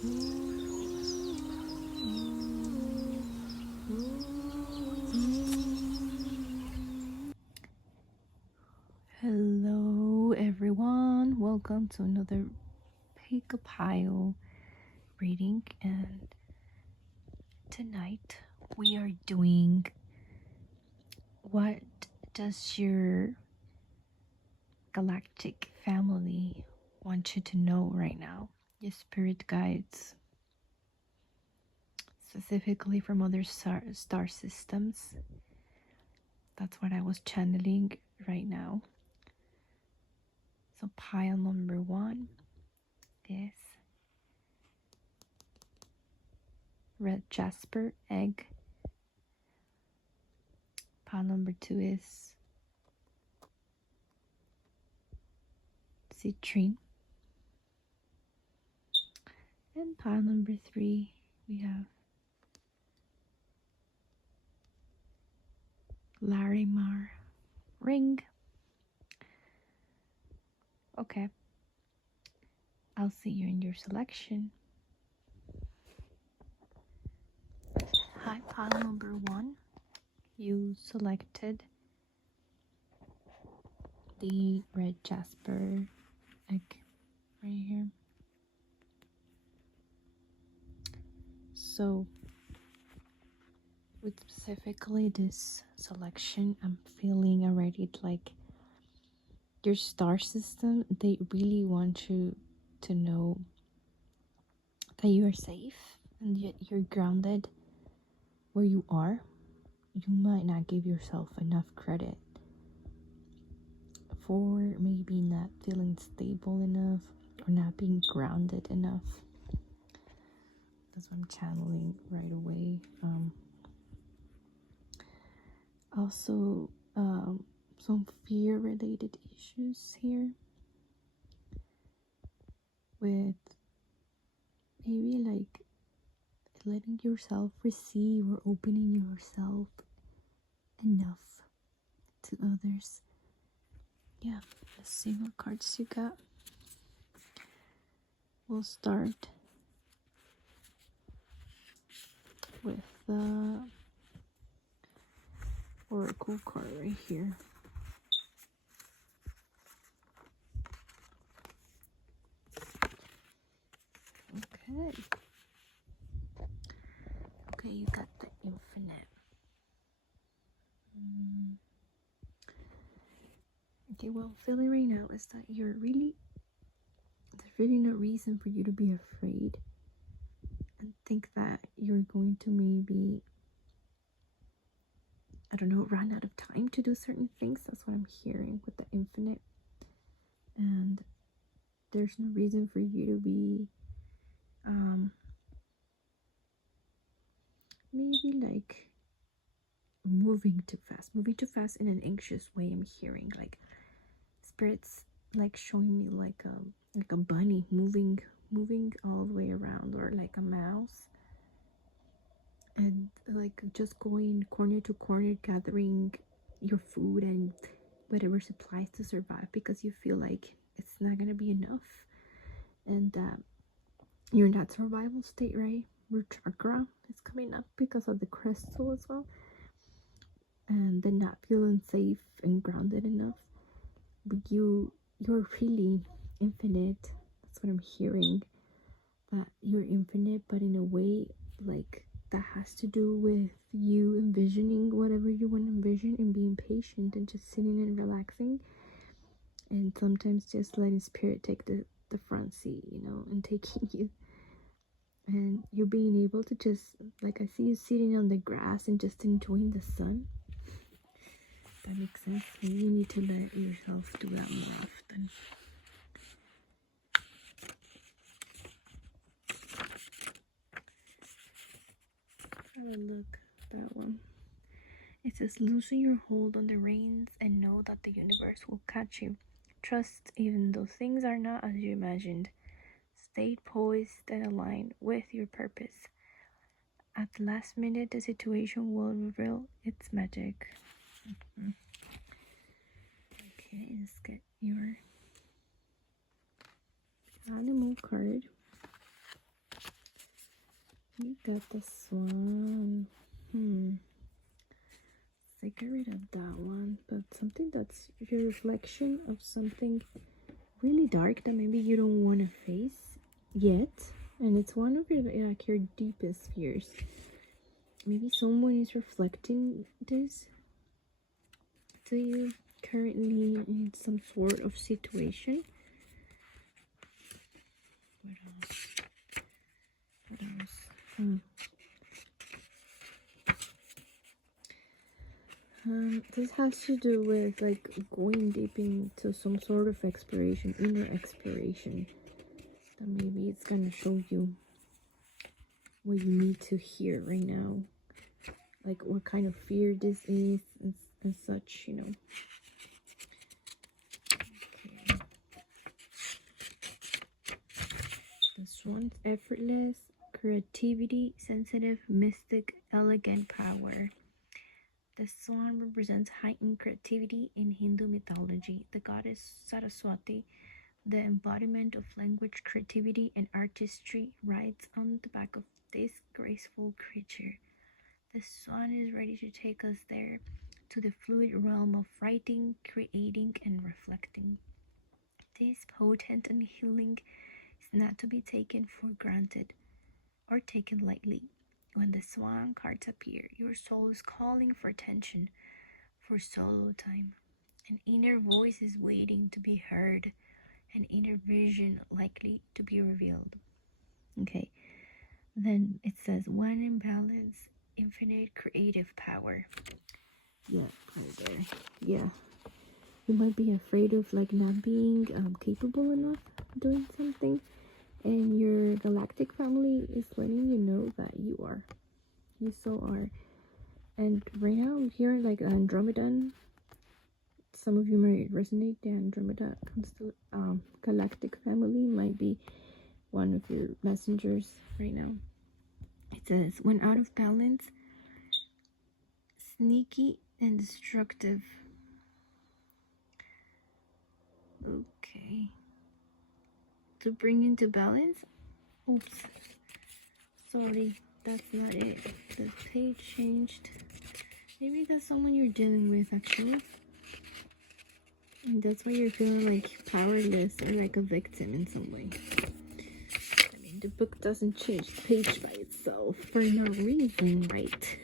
Hello everyone, welcome to another Pick a Pile reading, and tonight we are doing what does your galactic family want you to know right now, your spirit guides, specifically from other star systems. That's what I was channeling right now. So pile number 1 is red jasper egg. Pile number 2 is citrine. And pile number 3, we have Larimar ring. Okay, I'll see you in your selection. Hi, pile number 1. You selected the red jasper egg right here. So with specifically this selection, I'm feeling already like your star system, they really want you to know that you are safe and yet you're grounded where you are. You might not give yourself enough credit for maybe not feeling stable enough or not being grounded enough. That's what I'm channeling right away. Also, some fear related issues here with maybe like letting yourself receive or opening yourself enough to others. Yeah, let's see what cards you got. We'll start with the oracle card right here. Okay, you got the infinite. Okay, well, feeling right now is that there's really no reason for you to be afraid and think that you're going to maybe, I don't know, run out of time to do certain things. That's what I'm hearing with the infinite. And there's no reason for you to be maybe like moving too fast in an anxious way. I'm hearing like spirits like showing me like a bunny moving all the way around, or like a mouse, and like just going corner to corner gathering your food and whatever supplies to survive, because you feel like it's not gonna be enough, and you're in that survival state, right? Root chakra is coming up because of the crystal as well, and then not feeling safe and grounded enough. But you're really infinite. That's what I'm hearing, that you're infinite, but in a way like that has to do with you envisioning whatever you want to envision and being patient and just sitting and relaxing, and sometimes just letting spirit take the front seat, and taking you, and you being able to just, like, I see you sitting on the grass and just enjoying the sun. That makes sense. Maybe you need to let yourself do that more often. Have a look at that one. It says, loosen your hold on the reins and know that the universe will catch you. Trust even though things are not as you imagined. Stay poised and aligned with your purpose. At the last minute, the situation will reveal its magic. Okay, let's get your animal card. You got this one. I get rid of that one, but something that's your reflection of something really dark that maybe you don't want to face yet, and it's one of your like your deepest fears. Maybe someone is reflecting this to you currently in some sort of situation. What else? This has to do with like going deep into some sort of exploration, inner exploration. That maybe it's gonna show you what you need to hear right now, like what kind of fear this is and such, you know. Okay. This one's effortless, creativity, sensitive, mystic, elegant power. The swan represents heightened creativity in Hindu mythology. The goddess Saraswati, the embodiment of language, creativity, and artistry, rides on the back of this graceful creature. The swan is ready to take us there, to the fluid realm of writing, creating, and reflecting. This potent and healing is not to be taken for granted or taken lightly. When the swan cards appear, your soul is calling for attention, for solo time. An inner voice is waiting to be heard, an inner vision likely to be revealed. Okay, then it says, when in balance, infinite creative power. Yeah, right there. Yeah, you might be afraid of like not being capable enough doing something, and your galactic family is letting you know that you are. You so are. And right now I'm hearing like Andromedan. Some of you might resonate. The Andromeda galactic family might be one of your messengers right now. It says, when out of balance, sneaky and destructive. Okay. To bring into balance. Oops. Sorry, that's not it. The page changed. Maybe that's someone you're dealing with actually. And that's why you're feeling like powerless or like a victim in some way. I mean, the book doesn't change the page by itself for no reason, right?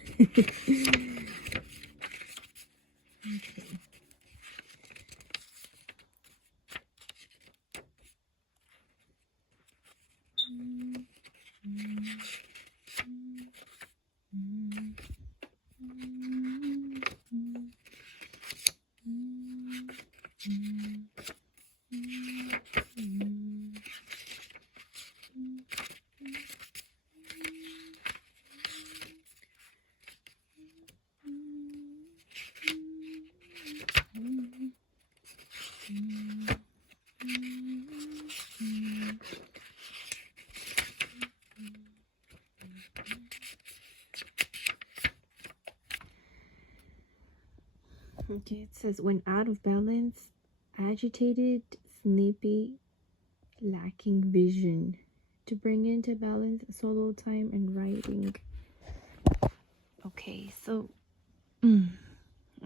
Okay. Okay, it says, when out of balance, agitated, sleepy, lacking vision. To bring into balance, solo time and writing. Okay, so,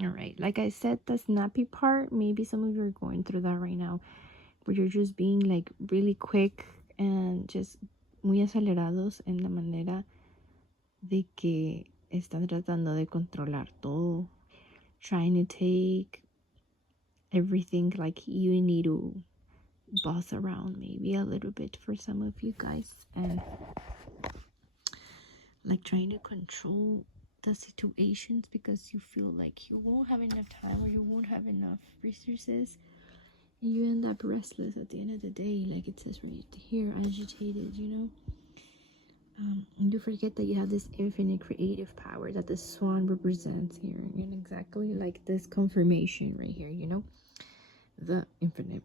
alright, like I said, the snappy part, maybe some of you are going through that right now, where you're just being like really quick and just muy acelerados en la manera de que están tratando de controlar todo, trying to take everything, like you need to boss around maybe a little bit for some of you guys, and like trying to control the situations because you feel like you won't have enough time or you won't have enough resources, and you end up restless at the end of the day, like it says right here, agitated, you know. And you forget that you have this infinite creative power that the swan represents here, and exactly like this confirmation right here, you know, the infinite.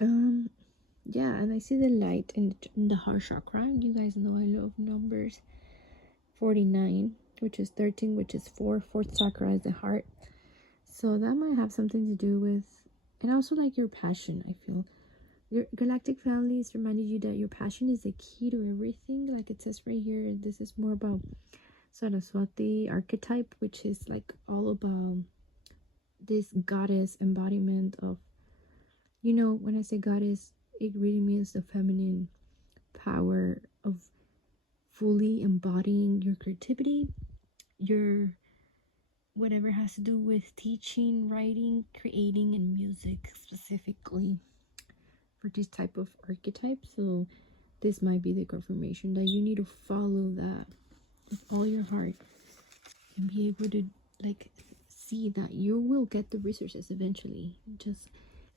Yeah, and I see the light in the heart chakra. You guys know I love numbers. 49, which is 13, which is 4. Fourth chakra is the heart. So that might have something to do with, and also like your passion, I feel. Your galactic family is reminding you that your passion is the key to everything. Like it says right here, this is more about Saraswati archetype, which is like all about this goddess embodiment of, you know, when I say goddess, it really means the feminine power of fully embodying your creativity, your whatever has to do with teaching, writing, creating, and music specifically for this type of archetype. So this might be the confirmation that you need to follow that with all your heart and be able to like see that you will get the resources eventually. Just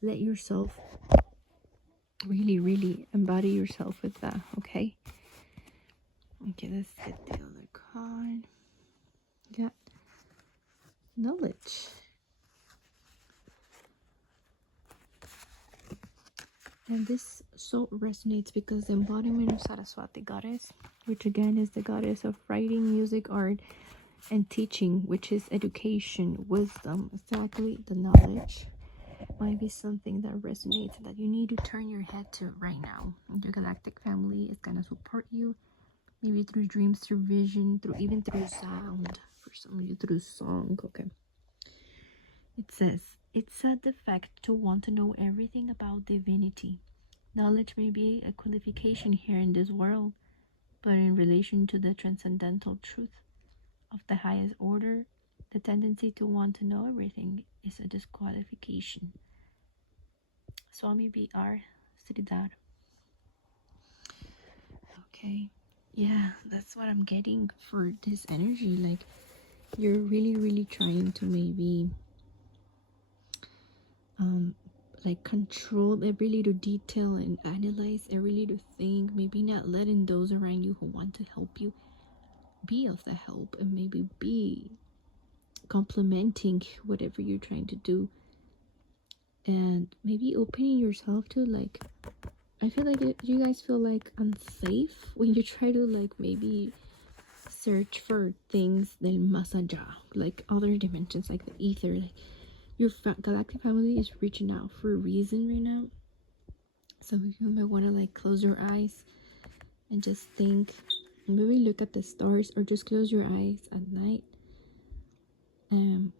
let yourself really embody yourself with that. Okay, let's get the other card. Yeah, knowledge. And this so resonates because the embodiment of Saraswati goddess, which again is the goddess of writing, music, art, and teaching, which is education, wisdom, exactly the knowledge, might be something that resonates that you need to turn your head to right now. Your galactic family is gonna support you, maybe through dreams, through vision, even through sound. For some of you, through song. Okay. It says, it's a defect to want to know everything about divinity. Knowledge may be a qualification here in this world, but in relation to the transcendental truth of the highest order, the tendency to want to know everything is a disqualification. Swami B.R. Sridhar. Okay. Yeah, that's what I'm getting for this energy. Like, you're really trying to maybe like control every little detail and analyze every little thing, maybe not letting those around you who want to help you be of the help, and maybe be complementing whatever you're trying to do, and maybe opening yourself to like, I feel like you guys feel like unsafe when you try to like maybe search for things del más allá, like other dimensions, like the ether. Like your galactic family is reaching out for a reason right now. So you might want to like close your eyes and just think, maybe look at the stars, or just close your eyes at night and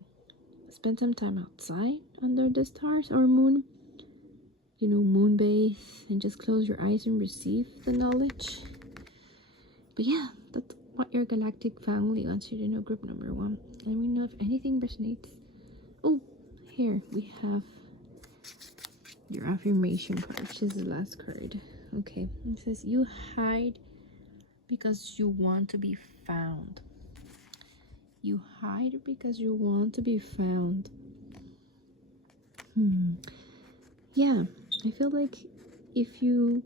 spend some time outside under the stars or moon, you know, moon base, and just close your eyes and receive the knowledge. But yeah, that's what your galactic family wants you to know. Group number 1. Let me know if anything resonates. Oh, here we have your affirmation card, which is the last card. Okay, it says, you hide because you want to be found. You hide because you want to be found. Yeah, I feel like if you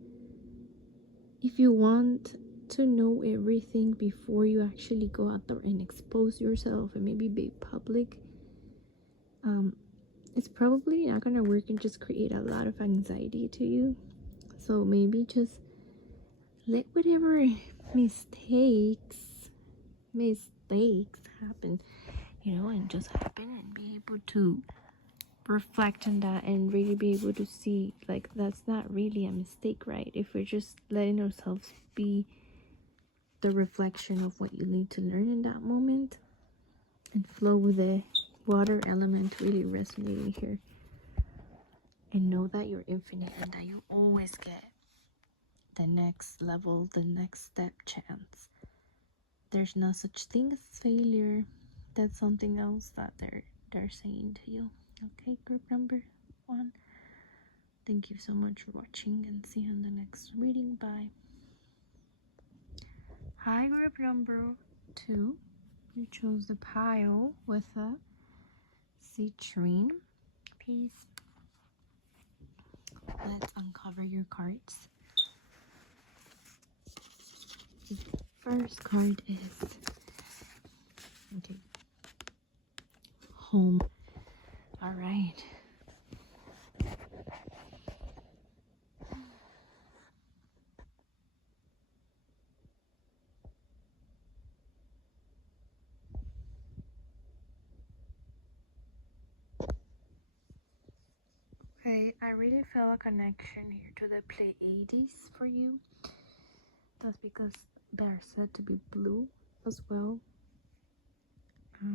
want to know everything before you actually go out there and expose yourself and maybe be public, it's probably not gonna work and just create a lot of anxiety to you. So maybe just let whatever mistakes happen, you know, and just happen, and be able to reflect on that and really be able to see like that's not really a mistake, right? If we're just letting ourselves be the reflection of what you need to learn in that moment, and flow with the water element really resonating here, and know that you're infinite and that you always get the next level, the next step chance. There's no such thing as failure. That's something else that they're saying to you. Okay, group number 1. Thank you so much for watching, and see you in the next reading. Bye. Hi, group number 2. You chose the pile with a citrine piece. Let's uncover your cards. The first card is home. All right. Okay, I really feel a connection here to the Pleiades for you. That's because they're said to be blue as well. I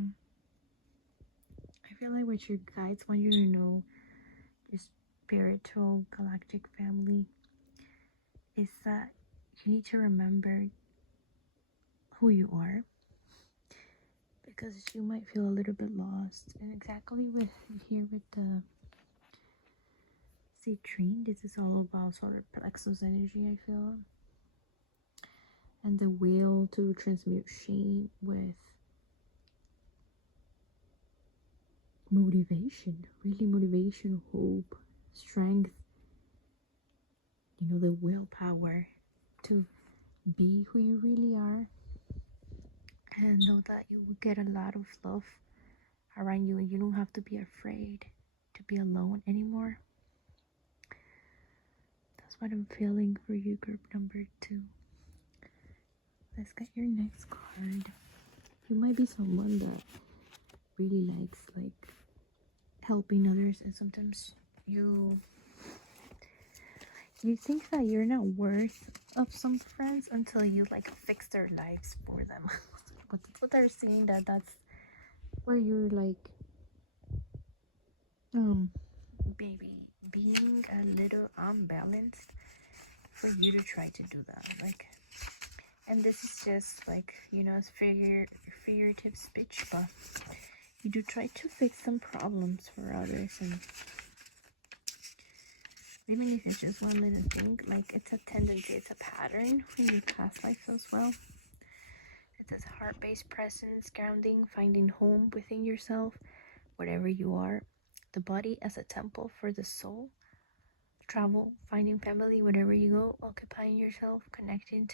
feel like what your guides want you to know, your spiritual galactic family, is that you need to remember who you are, because you might feel a little bit lost. And exactly with here with the Citrine, this is all about solar plexus energy, I feel, and the will to transmute shame with motivation, really motivation, hope, strength, the willpower to be who you really are, and know that you will get a lot of love around you, and you don't have to be afraid to be alone anymore. That's what I'm feeling for you, group number 2. Let's get your next card. You might be someone that really likes helping others, and sometimes you think that you're not worth of some friends until you fix their lives for them. But that's what they're saying, that's where you're baby, being a little unbalanced for you to try to do that. And this is just it's figurative speech, but you do try to fix some problems for others, and even if it's just one little thing, it's a tendency, it's a pattern in your past life as well. It says heart-based presence, grounding, finding home within yourself, wherever you are. The body as a temple for the soul. Travel, finding family wherever you go, occupying yourself, connecting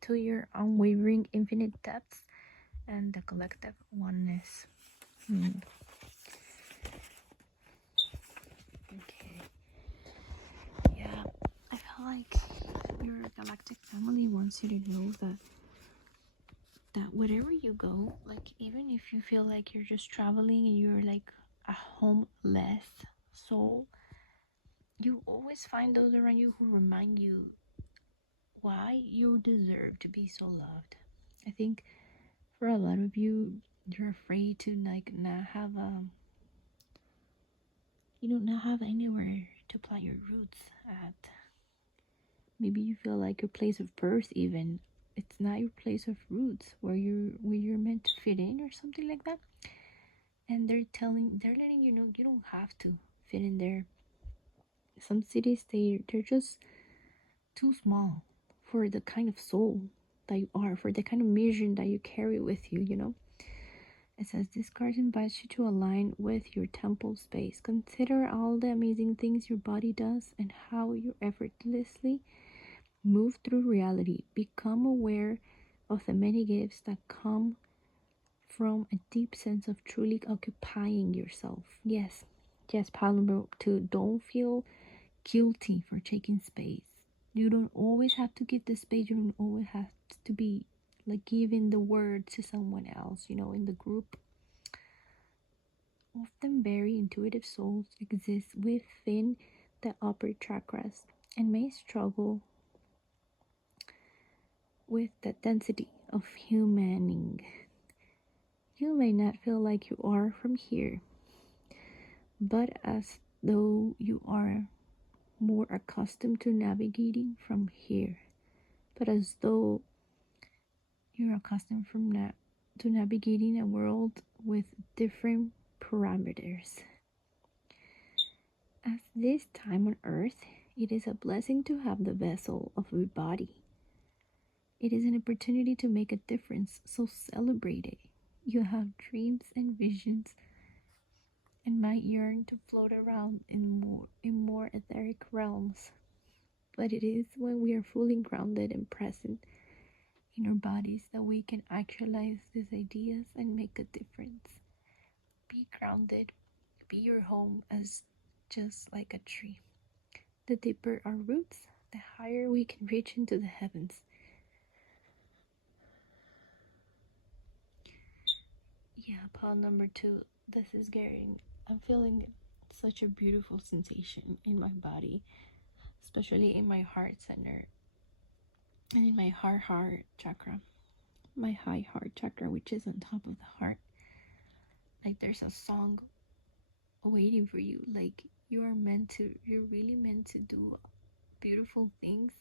to your unwavering infinite depths, and the collective oneness. Okay. Yeah, I feel like your galactic family wants you to know that wherever you go, even if you feel like you're just traveling and you're a homeless soul, you always find those around you who remind you why you deserve to be so loved. I think for a lot of you, you're afraid to not have not have anywhere to plant your roots at. Maybe you feel like your place of birth, even it's not your place of roots, where you're meant to fit in or something like that. And they're letting you know you don't have to fit in there. Some cities, they're just too small for the kind of soul that you are, for the kind of mission that you carry with you, It says this card invites you to align with your temple space. Consider all the amazing things your body does and how you effortlessly move through reality. Become aware of the many gifts that come from a deep sense of truly occupying yourself. Yes, pile number 2. Don't feel guilty for taking space. You don't always have to give the space. You don't always have to be giving the word to someone else, in the group. Often very intuitive souls exist within the upper chakras and may struggle with the density of humaning. You may not feel like you are from here, but as though you are more accustomed to navigating from here, but as though you're accustomed to navigating a world with different parameters. At this time on earth, it is a blessing to have the vessel of a body. It is an opportunity to make a difference, so celebrate it. You have dreams and visions and might yearn to float around in more etheric realms. But it is when we are fully grounded and present in our bodies that we can actualize these ideas and make a difference. Be grounded, be your home as just like a tree. The deeper our roots, the higher we can reach into the heavens. Yeah, pile number 2. This is getting, I'm feeling such a beautiful sensation in my body, especially in my heart center and in my heart chakra, my high heart chakra, which is on top of the heart. Like there's a song waiting for you. Like you're really meant to do beautiful things.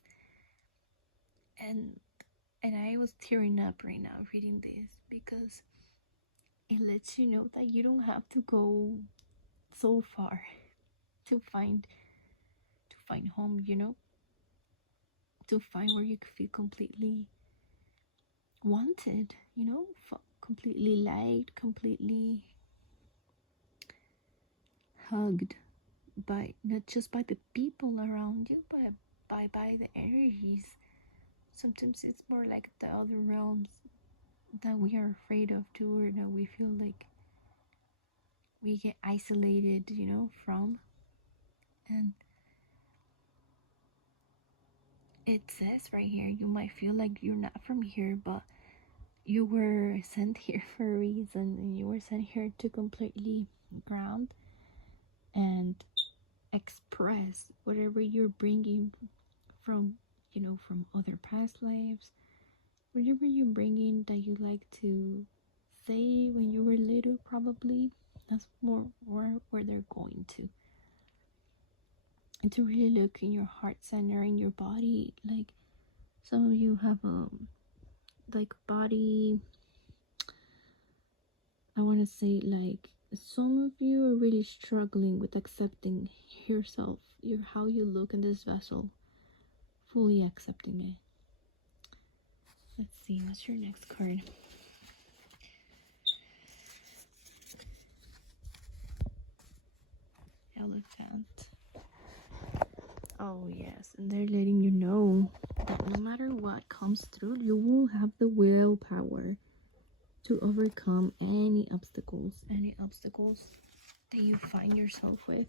And I was tearing up right now reading this, because it lets you know that you don't have to go so far to find home, you know, to find where you feel completely wanted, you know, completely liked, completely hugged by, not just by the people around you, but by the energies. Sometimes it's more like the other realms that we are afraid of too, or that we feel like we get isolated, you know, from. And it says right here, you might feel like you're not from here, but you were sent here for a reason, and you were sent here to completely ground and express whatever you're bringing from, you know, from other past lives, whatever you're bringing that you like to say when you were little. Probably that's more where they're going to. And to really look in your heart center, in your body. Like some of you have like body, I want to say, like some of you are really struggling with accepting yourself, how you look in this vessel, fully accepting it. Let's see, what's your next card? Elephant. Oh yes, and they're letting you know that no matter what comes through, you will have the willpower to overcome any obstacles that you find yourself with.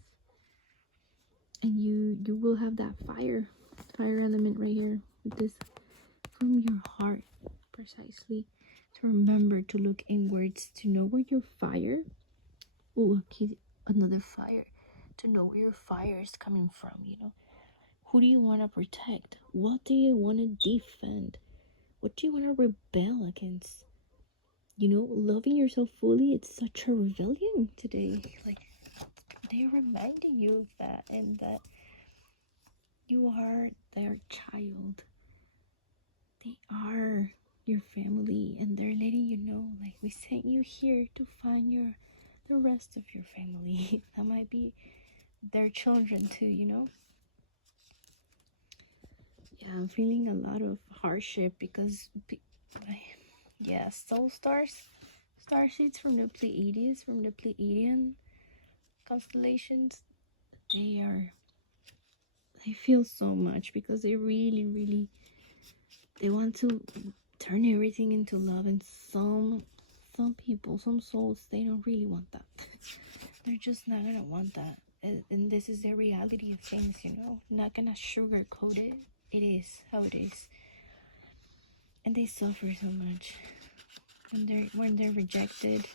And you will have that fire element right here with this, from your heart, precisely, to remember to look inwards, to know where your fire, okay, another fire, to know where your fire is coming from, you know. Who do you want to protect? What do you want to defend? What do you want to rebel against? You know, loving yourself fully, it's such a rebellion today. Like, they're reminding you of that, and that you are their child. They are your family, and they're letting you know, like, we sent you here to find the rest of your family. That might be their children too, you know. Yeah, I'm feeling a lot of hardship because yeah, soul starseeds from the Pleiades, from the Pleiadian constellations, they feel so much, because they really they want to turn everything into love. And some people, some souls, they don't really want that. They're just not gonna want that. And this is the reality of things, you know. Not gonna sugarcoat it. It is how it is. And they suffer so much when they're rejected,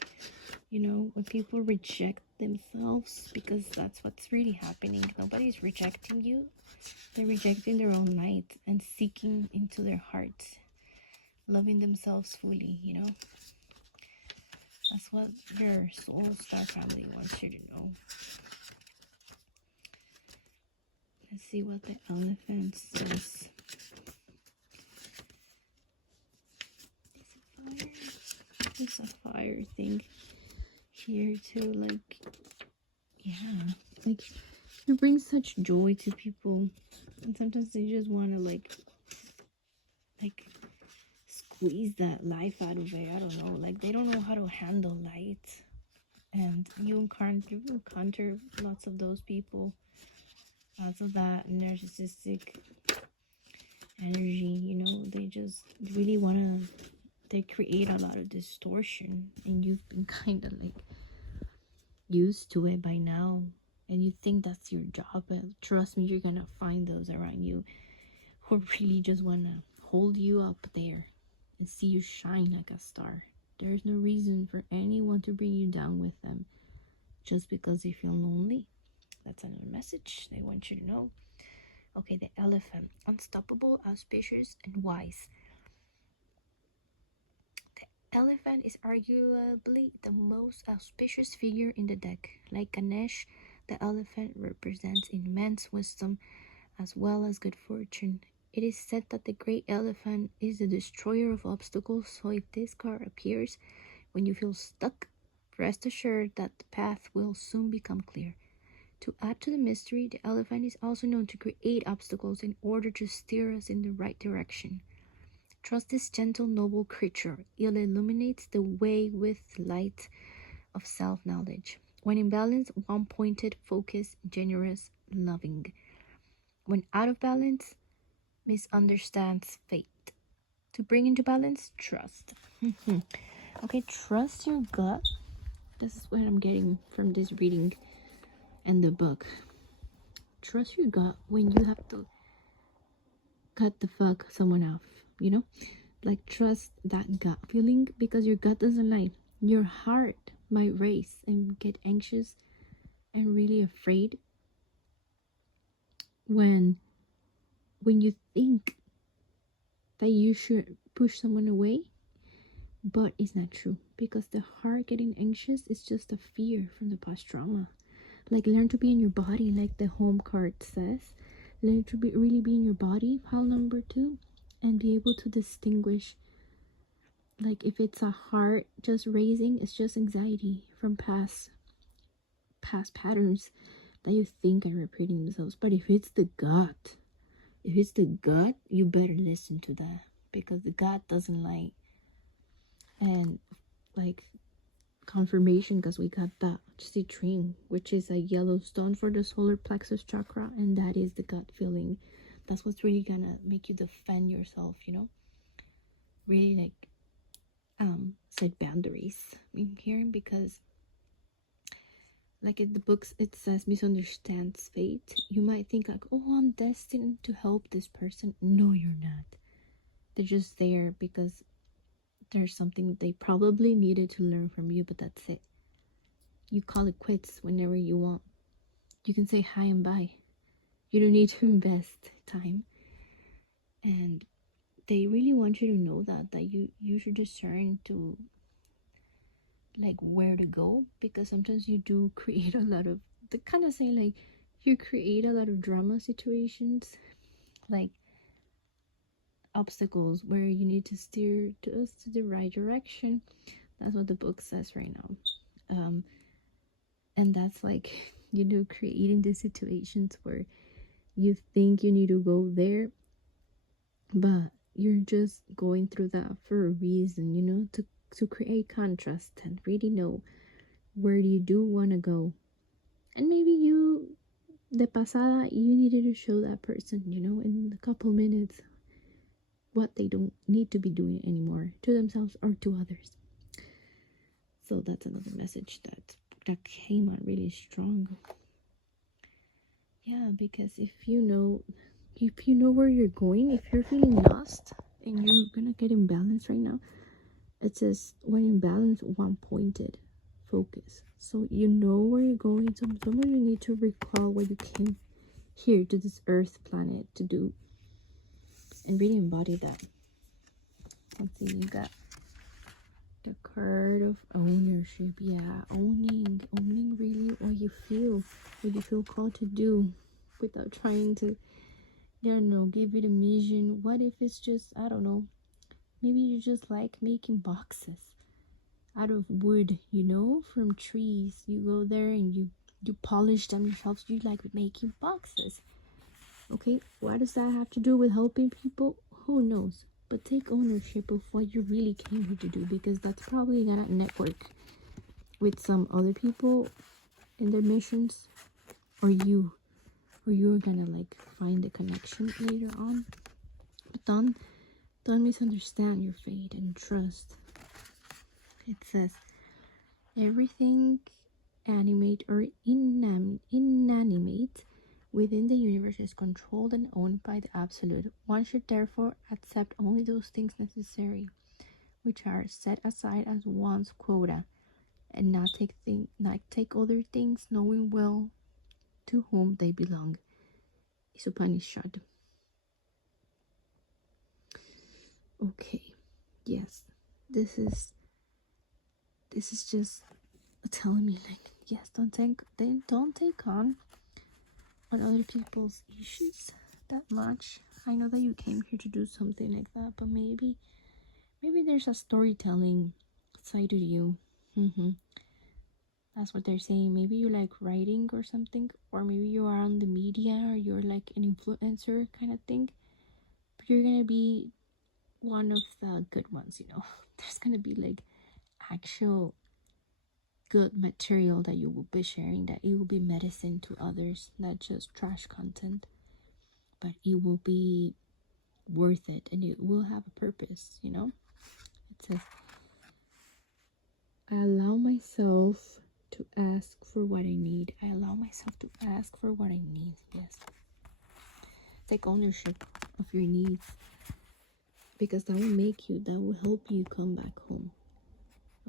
you know, when people reject themselves, because that's what's really happening. Nobody's rejecting you. They're rejecting their own light and seeking into their hearts, loving themselves fully, you know. That's what your soul star family wants you to know. Let's see what the elephant says. It's a fire thing here too. Like, yeah, like, you bring such joy to people, and sometimes they just want to like squeeze that life out of it. I don't know, like they don't know how to handle light. And you encounter lots of those people, lots of that narcissistic energy, you know. They just really want to, they create a lot of distortion, and you've been kind of like used to it by now, and you think that's your job. But trust me, you're gonna find those around you who really just want to hold you up there and see you shine like a star. There's no reason for anyone to bring you down with them just because they feel lonely. That's another message they want you to know. Okay, the elephant. Unstoppable, auspicious, and wise. The elephant is arguably the most auspicious figure in the deck. Like Ganesh, the elephant represents immense wisdom as well as good fortune. It is said that the great elephant is the destroyer of obstacles, so if this card appears when you feel stuck, rest assured that the path will soon become clear. To add to the mystery, the elephant is also known to create obstacles in order to steer us in the right direction. Trust this gentle, noble creature. It illuminates the way with the light of self-knowledge. When in balance, one-pointed, focused, generous, loving. When out of balance, misunderstands fate. To bring into balance, trust. Okay, trust your gut. This is what I'm getting from this reading and the book. Trust your gut when you have to cut the fuck someone off, you know? Like, trust that gut feeling, because your gut doesn't lie. Your heart might race and get anxious and really afraid when you think that you should push someone away, but it's not true, because the heart getting anxious is just a fear from the past trauma. Like, learn to be in your body, like the home card says. Learn to really be in your body, pile number 2, and be able to distinguish, like, if it's a heart just raising, it's just anxiety from past patterns that you think are repeating themselves. But if it's the gut, you better listen to that, because the gut doesn't lie. And like confirmation, because we got that Citrine, which is a yellow stone for the solar plexus chakra, and that is the gut feeling. That's what's really gonna make you defend yourself, you know, really like set boundaries in here, because like in the books it says misunderstands fate. You might think like, oh, I'm destined to help this person. No, you're not. They're just there because there's something they probably needed to learn from you, but that's it. You call it quits whenever you want. You can say hi and bye. You don't need to invest time. And they really want you to know that you should discern to like where to go, because sometimes you do create a lot of, the kind of say like you create a lot of drama situations, like obstacles where you need to steer to us to the right direction. That's what the book says right now. And that's like, you know, creating the situations where you think you need to go there, but you're just going through that for a reason, you know, to create contrast and really know where you do want to go. And maybe you, de pasada, you needed to show that person, you know, in a couple minutes, what they don't need to be doing anymore to themselves or to others. So that's another message that came out really strong. Yeah, because if you know where you're going, if you're feeling lost and you're gonna get in balance right now, it says when in balance, one pointed, focus. So you know where you're going. So somewhere you need to recall what you came here to this earth planet to do, and really embody that. Let's see, you got the card of ownership. Yeah, owning really what you feel called to do, without trying to, I don't know, give you the mission. What if it's just, I don't know, maybe you just like making boxes out of wood, you know, from trees. You go there and you polish them yourself. You like making boxes. Okay, what does that have to do with helping people? Who knows? But take ownership of what you really came here to do, because that's probably gonna network with some other people in their missions, or you're gonna like find the connection later on. But don't misunderstand your fate and trust. It says everything animate or inanimate within the universe is controlled and owned by the Absolute. One should therefore accept only those things necessary, which are set aside as one's quota, and not take other things, knowing well to whom they belong is Upanishad. Okay, yes, this is just telling me like, yes, don't take on other people's issues that much. I know that you came here to do something like that, but maybe there's a storytelling side to you. That's what they're saying. Maybe you like writing or something, or maybe you are on the media, or you're like an influencer kind of thing. But you're gonna be one of the good ones, you know. There's gonna be like actual good material that you will be sharing, that it will be medicine to others, not just trash content, but it will be worth it and it will have a purpose, you know. It says, I allow myself to ask for what I need. I allow myself to ask for what I need. Yes, take ownership of your needs, because that will help you come back home.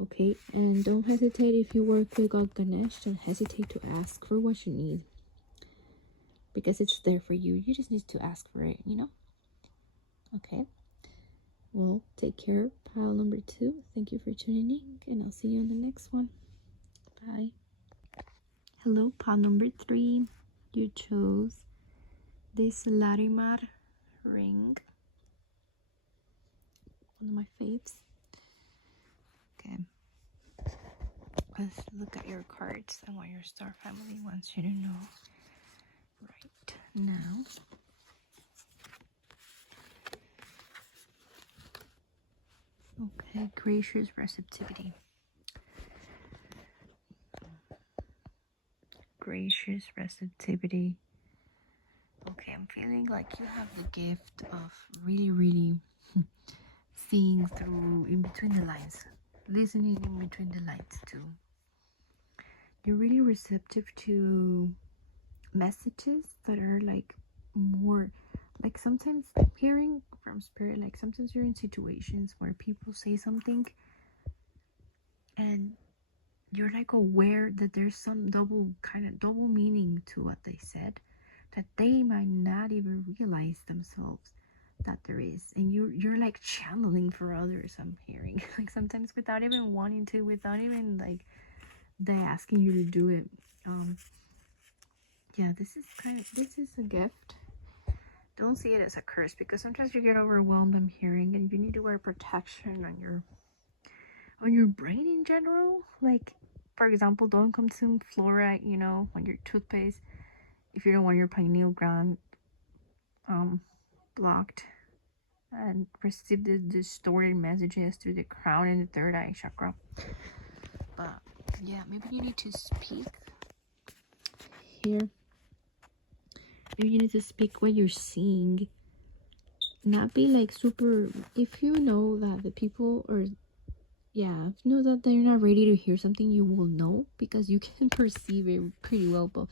Okay, and don't hesitate. If you work with God Ganesh, don't hesitate to ask for what you need, because it's there for you. You just need to ask for it, you know. Okay, well, take care, pile number 2. Thank you for tuning in, and I'll see you on the next one. Bye. Hello, pile number 3. You chose this Larimar ring, one of my faves. Okay, let's look at your cards and what your star family wants you to know right now. Okay, gracious receptivity. Gracious receptivity. Okay, I'm feeling like you have the gift of really seeing through in between the lines, listening in between the lines too. You're really receptive to messages that are like more like, sometimes I'm hearing from spirit, like sometimes you're in situations where people say something and you're like aware that there's some double meaning to what they said, that they might not even realize themselves that there is, and you're like channeling for others. I'm hearing like sometimes without even wanting to, without even like they asking you to do it. Yeah, this is a gift. Don't see it as a curse, because sometimes you get overwhelmed, I'm hearing, and you need to wear protection on your brain in general. Like, for example, don't consume fluoride, you know, on your toothpaste if you don't want your pineal gland blocked and receive the distorted messages through the crown and the third eye chakra. But yeah, maybe you need to speak here. Maybe you need to speak what you're seeing, not be like super. If you know that the people are, yeah, if you know that they're not ready to hear something, you will know, because you can perceive it pretty well. But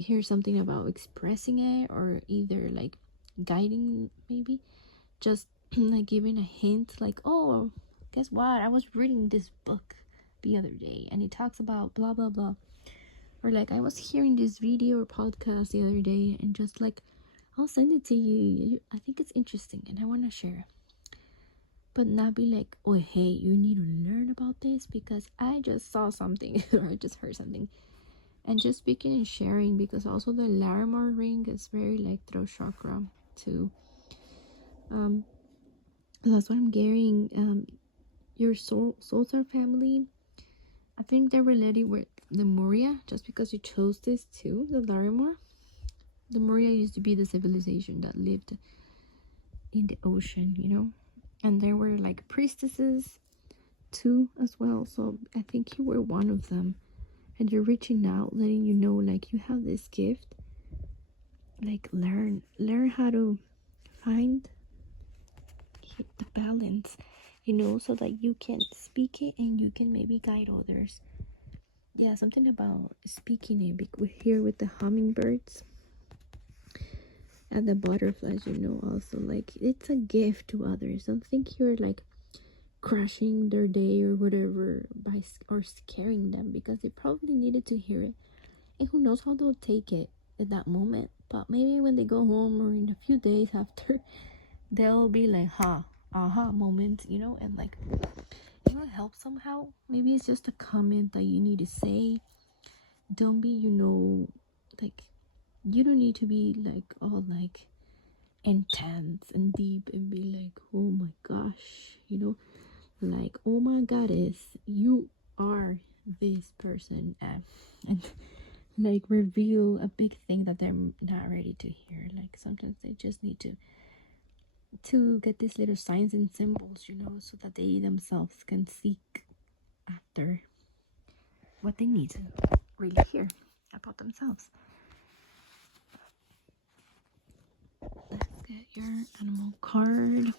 here's something about expressing it, or either like guiding, maybe just like giving a hint, like, oh, guess what, I was reading this book the other day and it talks about blah blah blah, or like I was hearing this video or podcast the other day, and just like, I'll send it to you. I think it's interesting and I want to share. But not be like, oh, hey, you need to learn about this because I just saw something or I just heard something. And just speaking and sharing, because also the Larimar ring is very like throat chakra too. That's what I'm getting. Your solar family, I think they're related with Lemuria, just because you chose this too, the Larimar. Lemuria used to be the civilization that lived in the ocean, you know, and there were like priestesses too as well. So I think you were one of them, and you're reaching out, letting you know like you have this gift. Like learn how to find the balance, you know, so that you can speak it and you can maybe guide others. Yeah, something about speaking it. Here with the hummingbirds and the butterflies, you know, also like it's a gift to others. Don't think you're like crushing their day or whatever or scaring them, because they probably needed to hear it. And who knows how they'll take it at that moment. But maybe when they go home or in a few days after, they'll be like, aha moment, you know, and like it will help somehow. Maybe it's just a comment that you need to say. Don't be, you know, like, you don't need to be like all like intense and deep and be like, oh my gosh, you know, like, oh my goddess, you are this person, and like reveal a big thing that they're not ready to hear. Like sometimes they just need to get these little signs and symbols, you know, so that they themselves can seek after what they need to really hear about themselves. Let's get your animal card.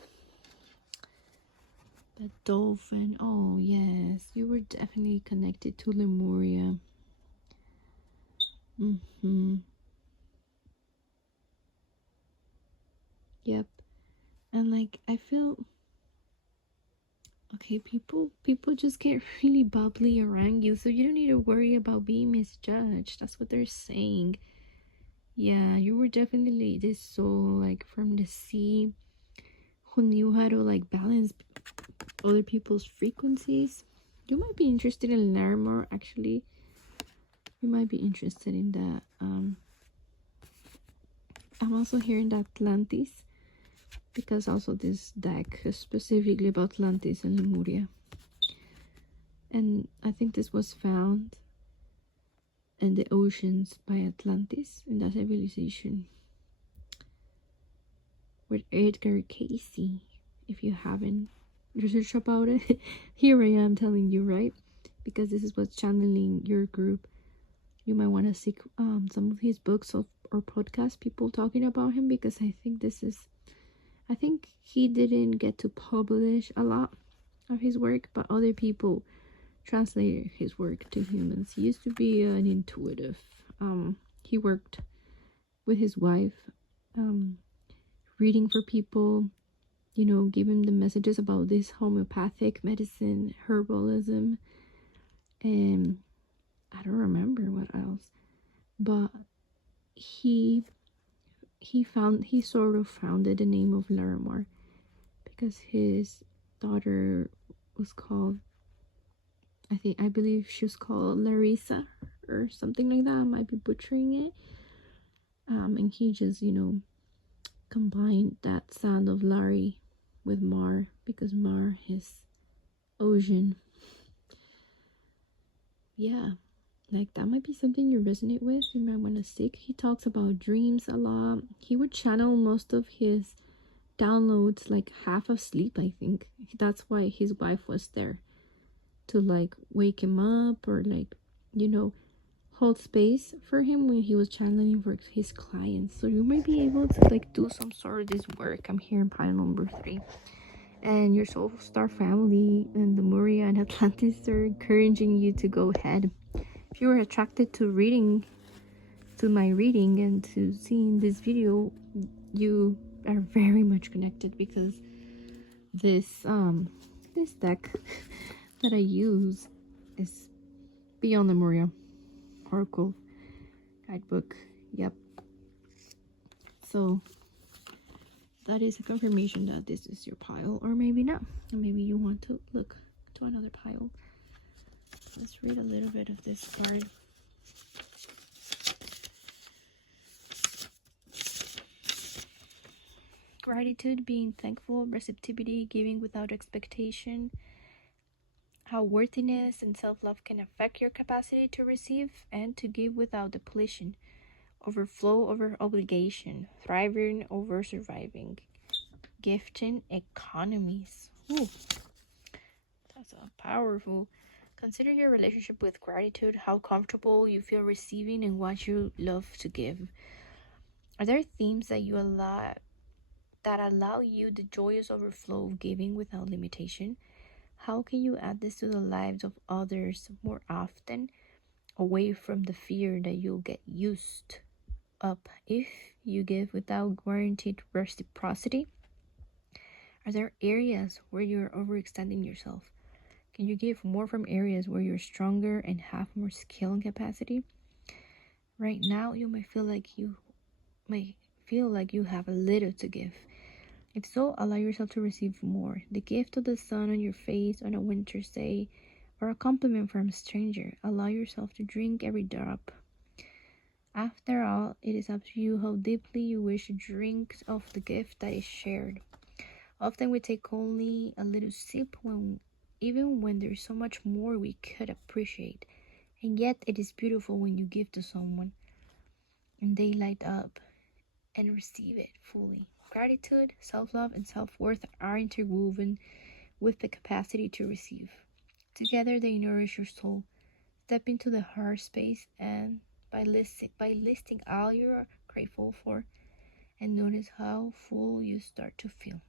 The dolphin. Oh yes, you were definitely connected to Lemuria. Yep. And like I feel okay, people just get really bubbly around you, so you don't need to worry about being misjudged. That's what they're saying. Yeah, you were definitely this soul like from the sea who knew how to like balance other people's frequencies. You might be interested in Larimar, actually. You might be interested in that. I'm also hearing the Atlantis, because also this deck is specifically about Atlantis and Lemuria. And I think this was found in the oceans by Atlantis, in that civilization, with Edgar Casey. If you haven't researched about it, here I am telling you, right? Because this is what's channeling your group. You might want to seek some of his books or podcast people talking about him, because I think he didn't get to publish a lot of his work, but other people translated his work to humans. He used to be an intuitive. He worked with his wife, reading for people, you know, giving them messages about this homeopathic medicine, herbalism, and I don't remember what else, but he sort of founded the name of Larimar because his daughter was called, I believe she was called Larissa or something like that. I might be butchering it. And he just, you know, combined that sound of Larry with Mar, because Mar is ocean. Yeah, like that might be something you resonate with. You might want to seek. He talks about dreams a lot. He would channel most of his downloads like half asleep, I think. That's why his wife was there, to like wake him up, or like, you know, hold space for him when he was channeling for his clients. So you might be able to like do some sort of this work. I'm here in pile number 3. And your soul star family and the Lemuria and Atlantis are encouraging you to go ahead. If you are attracted to my reading and to seeing this video, you are very much connected, because this deck that I use is Beyond Lemuria Oracle Guidebook. Yep. So that is a confirmation that this is your pile, or maybe not. Maybe you want to look to another pile. Let's read a little bit of this card. Gratitude, being thankful, receptivity, giving without expectation. How worthiness and self-love can affect your capacity to receive and to give without depletion. Overflow over obligation. Thriving over surviving. Gifting economies. Ooh, that's a powerful. Consider your relationship with gratitude, how comfortable you feel receiving and what you love to give. Are there themes that allow you the joyous overflow of giving without limitation? How can you add this to the lives of others more often, away from the fear that you'll get used up if you give without guaranteed reciprocity? Are there areas where you're overextending yourself? Can you give more from areas where you're stronger and have more skill and capacity? Right now, you may feel like you have a little to give. If so, allow yourself to receive more. The gift of the sun on your face on a winter's day, or a compliment from a stranger. Allow yourself to drink every drop. After all, it is up to you how deeply you wish to drink of the gift that is shared. Often we take only a little sip even when there is so much more we could appreciate. And yet it is beautiful when you give to someone and they light up and receive it fully. Gratitude, self-love, and self-worth are interwoven with the capacity to receive. Together they nourish your soul. Step into the heart space and by listing all you are grateful for, and notice how full you start to feel.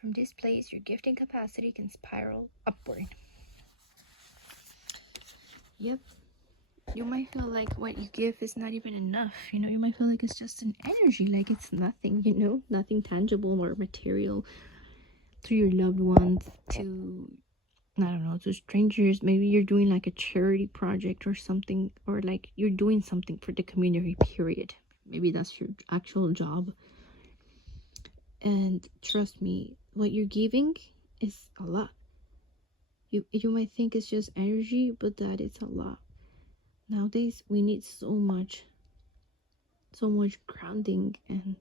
From this place, your gifting capacity can spiral upward. Yep. You might feel like what you give is not even enough. You might feel like it's just an energy, like it's nothing, nothing tangible or material to your loved ones, to, I don't know, to strangers. Maybe you're doing like a charity project or something, or like you're doing something for the community, period. Maybe that's your actual job. And trust me, what you're giving is a lot. You might think it's just energy, but that is a lot. Nowadays we need so much grounding, and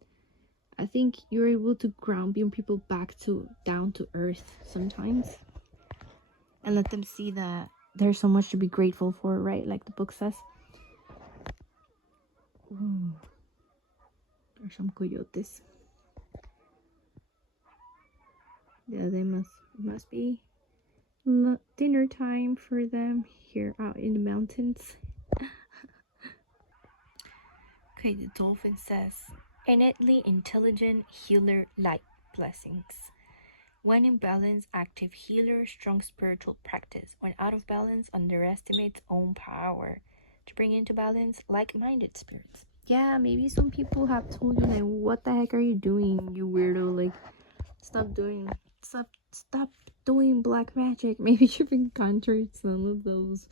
I think you're able to bring people back to down to earth sometimes, and let them see that there's so much to be grateful for, right? Like the book says. There's some coyotes. Yeah, they must be dinner time for them here out in the mountains. Okay, the dolphin says, innately intelligent healer, light blessings. When in balance, active healer, strong spiritual practice. When out of balance, underestimates own power. To bring into balance, like-minded spirits. Yeah, maybe some people have told you, like, what the heck are you doing, you weirdo? Like, stop doing black magic. Maybe you've encountered some of those,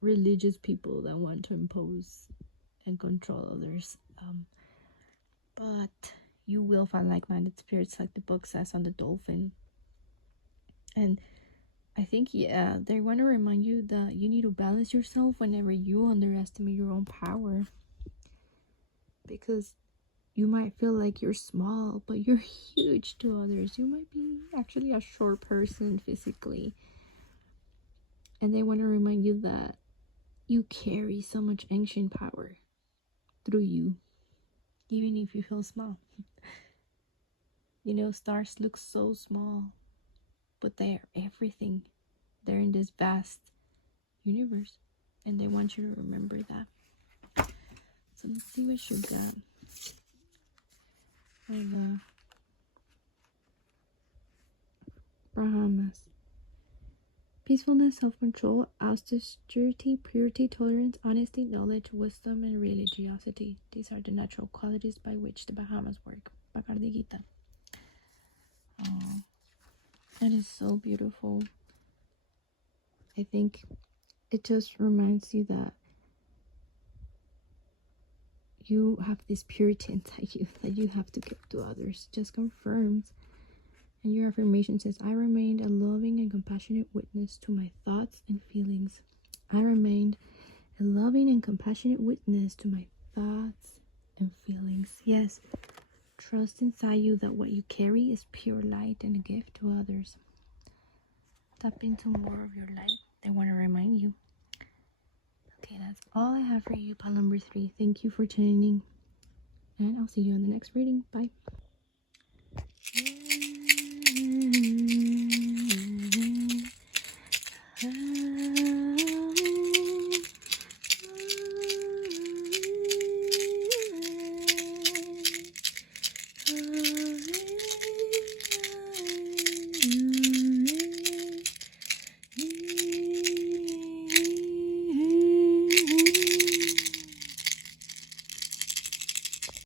religious people that want to impose and control others. But you will find like-minded spirits, like the book says on the dolphin. And I think, they want to remind you that you need to balance yourself whenever you underestimate your own power. Because you might feel like you're small, but you're huge to others. You might be actually a short person physically. And they want to remind you that you carry so much ancient power through you, even if you feel small. Stars look so small, but they're everything. They're in this vast universe, and they want you to remember that. So let's see what you got for the Bahamas. Peacefulness, self-control, austerity, purity, tolerance, honesty, knowledge, wisdom, and religiosity. These are the natural qualities by which the Bahamas work. Bacardi Gita. Oh, that is so beautiful. I think it just reminds you that you have this purity inside you that you have to give to others. Just confirms. And your affirmation says, I remained a loving and compassionate witness to my thoughts and feelings. I remained a loving and compassionate witness to my thoughts and feelings. Yes, trust inside you that what you carry is pure light and a gift to others. Tap into more of your light. They want to remind you. Okay, that's all I have for you, pile number 3. Thank you for tuning, and I'll see you on the next reading. Bye.